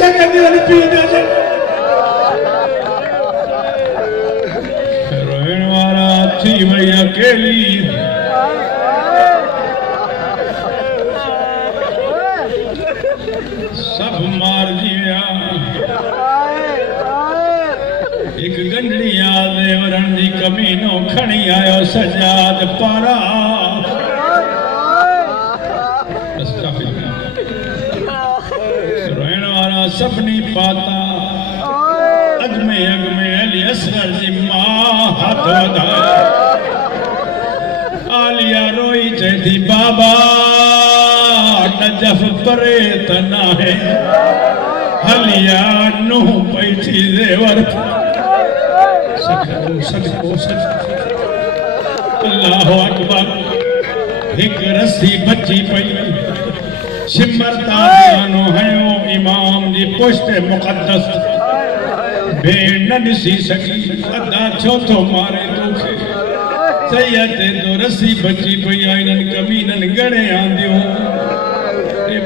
सकती वाली पी दे रोहन वाला थी वही अकेली सब मार दिया एक गंढड़ी आदे वरण दी कमीनो खणी आयो सजाद पारा रोहन वाला सबनी पाता अग में अली असगर जी मां हाथ वधा आलिया रोई चेती बाबा नजफ परे तना है हलिया नो पैथी देवर सदको अल्लाह अकबर एक रस्सी बची पई सिमरता नो हयो इमाम जी पुष्ट मुकद्दस भेड़ न दिसी सकी अदा चौथो मारे तोखे सैयद दो रस्सी बची पई आइनन कमीनन गणे आंदियो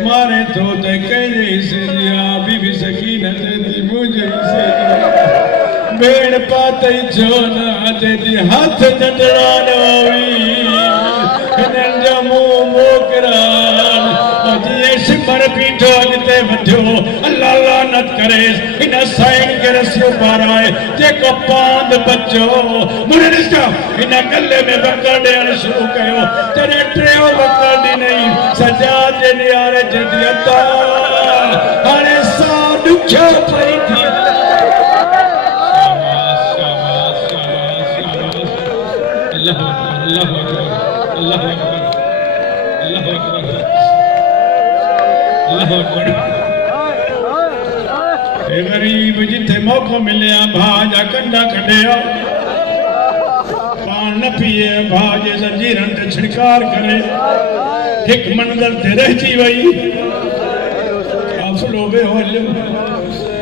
मारे तो ते कहने से दिया बीबी सकीनत दी मुझे से भेड़ पाते जोना दे दी हाथ नजरान होवी इनन जमू मोकरान अजी सिमर पीठो अगते वधियो अल्लाह लानत करे इन साइन के रस्सियों पार आए जेको पांद बच्चो मुने ॾिसो इन गले में बकर ॾियण शुरू कयो जॾहिं टियों बकर ॾी नहीं सजाद जे नियारे जे दियता हाणे सा ॾुखियो पई थी गरीब जिथे मौको मिले भाजा कंडा कढिया पान न पिए भाजे जंजीरन ते छिड़कार करे एक मंजिल ते रहजी वई काफिलो बे हलियो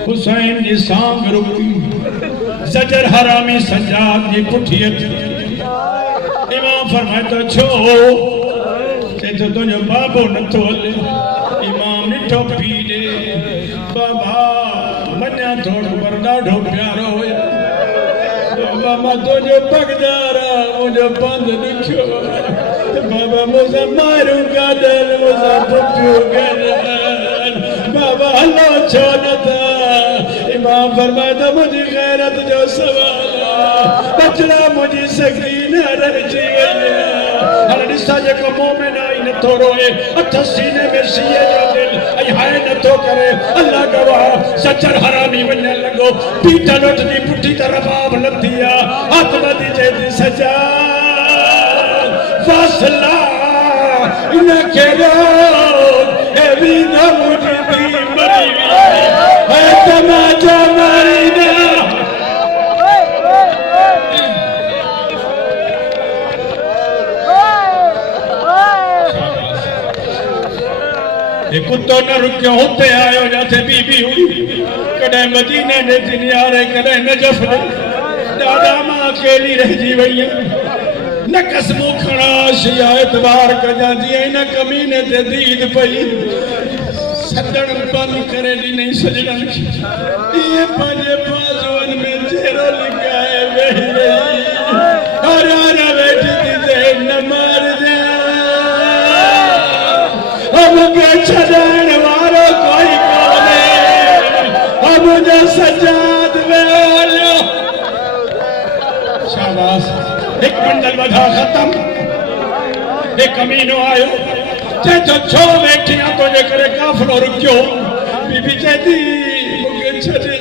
हुसैन जी सांग रुकी सजर हरामी सजाद जी पुठियत इमाम फरमाता छो ते तो तुझो बाबो नथो हले इमाम निठो पी दे बाबा मन्या थोड़ो पर ॾाढो प्यारो हुयो बाबा मां तुझो पगदारा मुझो बंद ॾिठो बाबा मुझे मारू गदल मुझे पुठियो गदल बाबा हलो छो नथा इमाम फरमाता मुझी गैरत जो सवाल बचड़ा मुझी सकीना रहिजी वई हर ॾिसा जेको मोमिन आई नथो रोए अठ सीने में सीए जो दिल ऐं हाय नथो करे अल्लाह गवाह सचर हरामी वञण लॻो पीठ लुटदी पुठी तरफ़ आब लथी आहे हथ नदी चएती सजा फासला इनखे रोक हे वीना मुझी धी मरी वई हे तमाचा मारींदा कुत्तो न रुकियो हुते आयो जाते बीबी हुई कॾहिं मदीने ने दिनियारे कॾहिं नजफ ने दादा मां अकेली रहिजी वई न कसमू खणा शिया एतबार कजा जीअं इन कमीने ते दीद पई सदण बंद करे ॾिनई सजणन इहे पंहिंजे बाज़ुअनि में चेहरो लिकाए वेही रही हर वेठी थी ते न मारजां मुझे छड़ण वारो कोई कोने मुझे सजाद में शाबाश एक मंडल वधा खत्म एक कमीनो आयो जे तो छो बैठिया तो जे करे काफिलो रुकियो बीबी चेती मुझे छड़े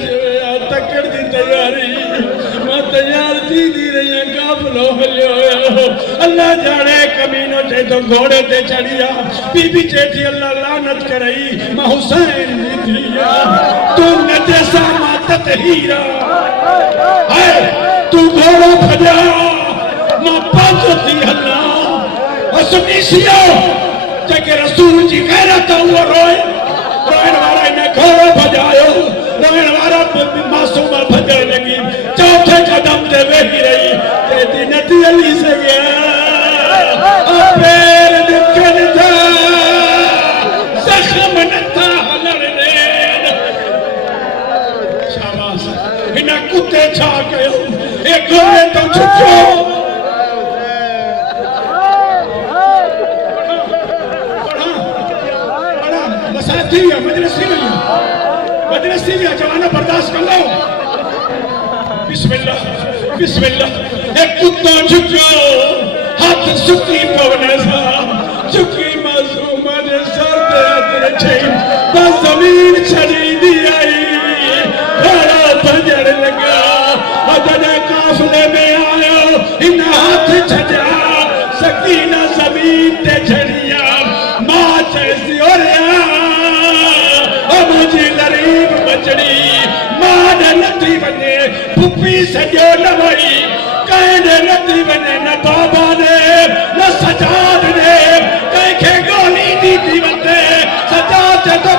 तकड़ दी तैयारी मैं तैयार थी रही काफिलो हलियो अल्लाह जाने कमीनो चे तो घोड़े ते चढ़िया बीबी चेती अल्लाह लानत करई मां हुसैन दी थिया तू न जैसा मातत हीरा है तू घोड़ो भजा मां पांच थी हल्ला असुनी सियो जेके रसूल जी गैरत हुआ रोइण वारा इन घोड़ो भजायो रोइण वारा मासूम भजण लगी चौथे कदम ते वेही रही चेती नथी हली सघिया पैर दुखन था जख्म नथा हलण ॾियण कुत्ते छा कयो ए गोरे तो छुचो पढ़ा मसाती है मजलिसी में जवाना बर्दाश्त कर लो बिस्मिल्लाह बिस्मिल्लाह एक कुत्ता छुचो हाथ सुकी पवन सा चुकी मासूमा ने सर तेरे छेन बस जमीन छड़ी दी आई खड़ा भजन लगा भजन काफले में आयो इन हाथ छजा सकीना जमीन ते छड़िया मां चैसी और मुझी गरीब बचड़ी मां ने नथी वने पुपी सजो न वई कहने नथी वने न बाबा ने न सजाद ने कहीं के गोली दी थी वते सजाद तो